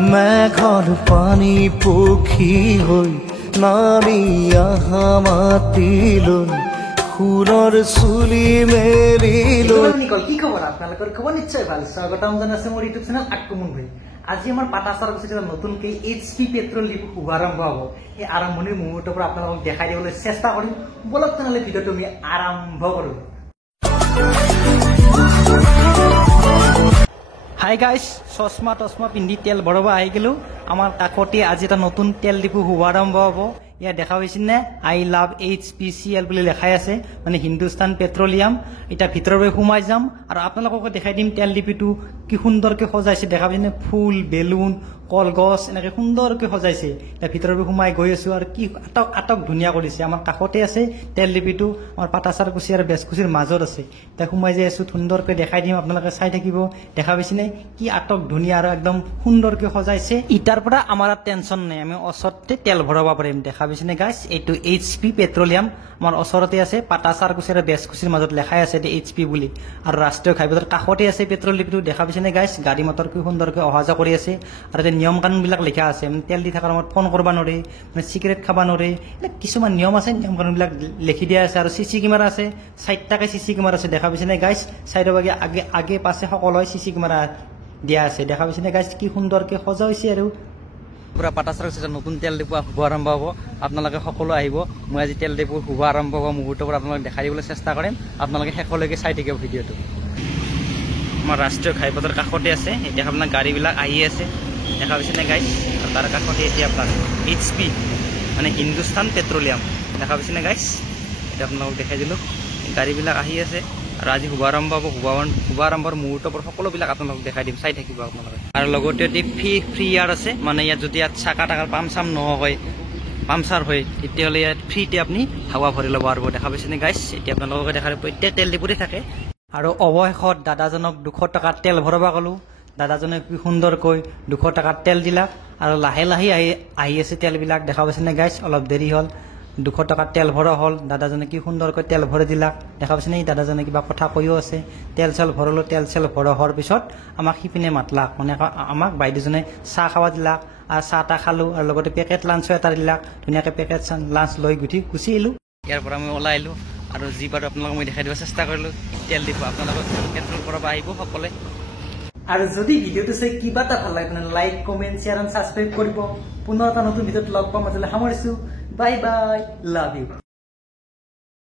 মেঘৰ পানী পক্ষী হৈ নামি আহা মাতিলৈ সুৰৰ চুলি মেলিলৈ। কি খবৰ আপোনালোকৰ? খবৰ নিশ্চয় ভাল। স্বাগতম জনাইছো মোৰ ইউটিউব চেনেল আক্ৰমণ ভাই। আজি আমাৰ পাটাচাৰকুছিত নতুনকৈ HP পেট্ৰল ডিপো শুভাৰম্ভ হ'ব। এই আৰম্ভণিৰ মুহূৰ্তৰ পৰা আপোনালোকক দেখাই দিবলৈ চেষ্টা কৰিম। বলক তেনেহ'লে ভিডিঅ'টো আমি আৰম্ভ কৰোঁ। হাই গাইজ, চশমা টচমা পিন্ধি তেল ভৰাব আহি গ'লো। আমাৰ কাষতে আজি এটা নতুন তেল ডিপো শুভাৰম্ভ হ'ব। ইয়াত দেখা পাইছে নে আই লাভ HPCL বুলি লেখাই আছে, মানে হিন্দুস্তান পেট্ৰলিয়াম। এতিয়া ভিতৰৰ পৰা সোমাই যাম আৰু আপোনালোকক দেখাই দিম তেল ডিপোটো কি সুন্দৰকৈ সজাইছে। দেখা পাইছে নে ফুল, বেলুন, কলগছ এনেকৈ সুন্দৰকৈ সজাইছে। এতিয়া ভিতৰৰ পৰা সোমাই গৈ আছো আৰু কি আটক ধুনীয়া কৰিছে। আমাৰ কাষতে আছে তেল ডিপোটো, আমাৰ পাটাচাৰকুছি আৰু বেজকুছিৰ মাজত আছে। এতিয়া সোমাই যাই আছো, সুন্দৰকৈ দেখাই দিম, আপোনালোকে চাই থাকিব। দেখা পাইছে নে কি আটক ধুনীয়া আৰু একদম সুন্দৰকৈ সজাইছে। ইটাৰ পৰা আমাৰ টেনচন নাই, আমি ওচৰতে তেল ভৰাব পাৰিম। দেখা পাইছে নে গাইছ, এইটো HP পেট্ৰলিয়াম আমাৰ ওচৰতে আছে। পাটাচাৰকুছি আৰু বেজকুছিৰ মাজত লেখাই আছে HP বুলি, আৰু ৰাষ্ট্ৰীয় ঘাইপথৰ কাষতে আছে পেট্ৰল ডিপোটো। দেখা পাইছে নে গাইছ, গাড়ী মটৰ কি সুন্দৰকৈ অহা যোৱা কৰি আছে। আৰু নিয়ম কানুন বিলাক লিখা আছে, মানে তেল দি থকাৰ সময়ত ফোন কৰিব নোৱাৰে, মানে চিগাৰেট খাব নোৱাৰে, কিছুমান নিয়ম আছে। নিয়ম কানুন বিলাক লিখি দিয়া আছে। আৰু CC কেমেৰা আছে, 4টাকৈ CC কেমেৰা আছে। দেখা পাইছে নে গাইছ, চাইডৰ বাগে আগে পাছে সকলোৱে CC কেমেৰা দিয়া আছে। দেখা পাইছে নে গাইছ, কি সুন্দৰকৈ সজা হৈছে। আৰু পুৰা পাটাচাৰকুছিত নতুন তেল ডিপো শুভাৰম্ভ হ'ব। আপোনালোকে সকলো আহিব। মই আজি তেল ডিপোৰ শুভাৰম্ভ হোৱা মুহূৰ্তৰ পৰা আপোনালোকে দেখাই দিবলৈ চেষ্টা কৰিম। আপোনালোকে শেষলৈকে চাই থাকিব ভিডিঅ'টো। আমাৰ ৰাষ্ট্ৰীয় ঘাইপথৰ কাষতে আছে। এতিয়া আপোনাৰ গাড়ীবিলাক আহি আছে, দেখা পাইছে নে গাইছ। আৰু তাৰ কাষতে এতিয়া আপোনাৰ HP মানে হিন্দুস্তান পেট্ৰলিয়াম। দেখা পাইছে নে গাইছ, এতিয়া আপোনালোকক দেখাই দিলোঁ। গাড়ীবিলাক আহি আছে আৰু আজি শুভাৰম্ভ হ'ব। শুভাৰম্ভৰ মুহূৰ্তৰ পৰা সকলোবিলাক আপোনালোকক দেখাই দিম, চাই থাকিব আপোনালোকে। আৰু লগতে ফ্ৰী এয়াৰ আছে, মানে ইয়াত যদি ইয়াত চাকা টাকাৰ পামচাম নহয়, পামচাৰ হয়, তেতিয়াহ'লে ইয়াত ফ্ৰীতে আপুনি হাৱা ভৰি ল'ব পাৰিব। দেখা পাইছে নে গাইছ, এতিয়া আপোনালোকে দেখা পাব। এতিয়া তেল ডিপোতে থাকে। আৰু অৱশেষত দাদাজনক 200 টকাৰ তেল ভৰাব ক'লোঁ। দাদাজনে কি সুন্দৰকৈ 200 টকাৰ তেল দিলাক। আৰু লাহে লাহে আহি আছে তেলবিলাক। দেখা পাইছে নে গাইছ, অলপ দেৰি হ'ল। 200 টকাৰ তেল ভৰা হ'ল। দাদাজনে কি সুন্দৰকৈ তেল ভৰাই দিলাক। দেখা পাইছে নে, দাদাজনে কিবা কথা কৈও আছে। তেল চেল ভৰালোঁ। তেল চেল ভৰা হোৱাৰ পিছত আমাক সিপিনে মাতলাক, মানে আমাক বাইদেউজনে চাহ খাব দিলাক। আৰু চাহ তাহ খালোঁ, আৰু লগতে পেকেট লাঞ্চো এটা দিলাক। ধুনীয়াকৈ পেকেট লাঞ্চ লৈ গুচি আহিলোঁ। ইয়াৰ পৰা আমি ওলাই আহিলোঁ আৰু যি পাৰোঁ আপোনালোকক মই দেখাই দিব চেষ্টা কৰিলোঁ। তেল ডিপো আপোনালোকক পেট্ৰল ভৰাব আহিব সকলোৱে। আৰু যদি ভিডিঅ'টো চাই কিবা এটা ভাল লাগে তেনে like, comment, share and subscribe কৰিব। পুনৰ এটা নতুন ভিডিঅ'ত লগ পাম। আজিলৈ সামৰিছোঁ। Bye bye, love you.